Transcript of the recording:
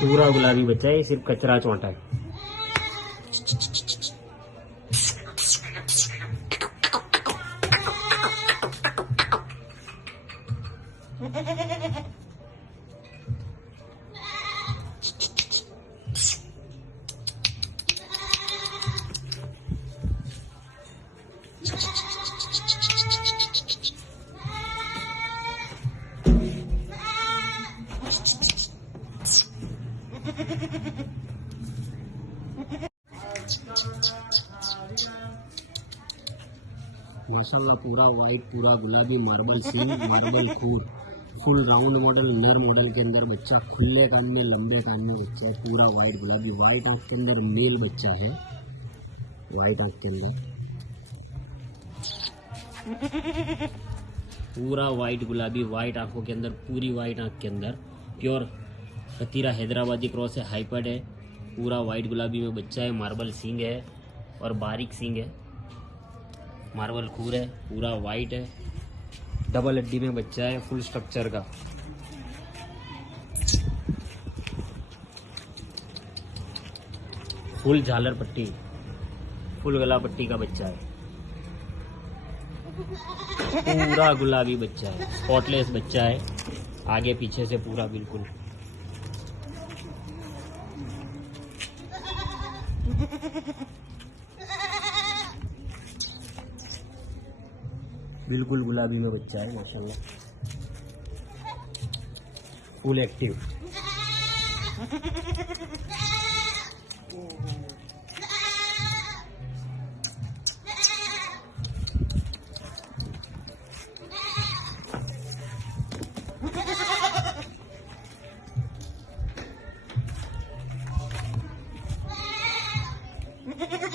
पूरा गुलाबी बच्चा है, ये सिर्फ कचरा चौंटा है। माशाल्लाह पूरा वाइट, पूरा गुलाबी, मार्बल सींग, मार्बल खूर, फुल राउंड मॉडल, नर मॉडल के अंदर बच्चा, खुले कान में, लंबे कान में बच्चा है, पूरा वाइट गुलाबी, वाइट आंख के अंदर मेल बच्चा है, वाइट आंख के अंदर पूरा वाइट गुलाबी, वाइट आंखों के अंदर, पूरी वाइट आंख के अंदर, प्योर खतीरा हैदराबादी क्रॉस है, हाइपट है, पूरा वाइट गुलाबी में बच्चा है, मार्बल सींग है और बारीक सींग है, मार्बल खूर है, पूरा वाइट है, डबल हड्डी में बच्चा है, फुल स्ट्रक्चर का। फुल झालर पट्टी, फुल गला पट्टी का बच्चा है, पूरा गुलाबी बच्चा है, स्पॉटलेस बच्चा है, आगे पीछे से पूरा बिल्कुल बिल्कुल गुलाबी में बच्चा है माशाल्लाह, फुल एक्टिव।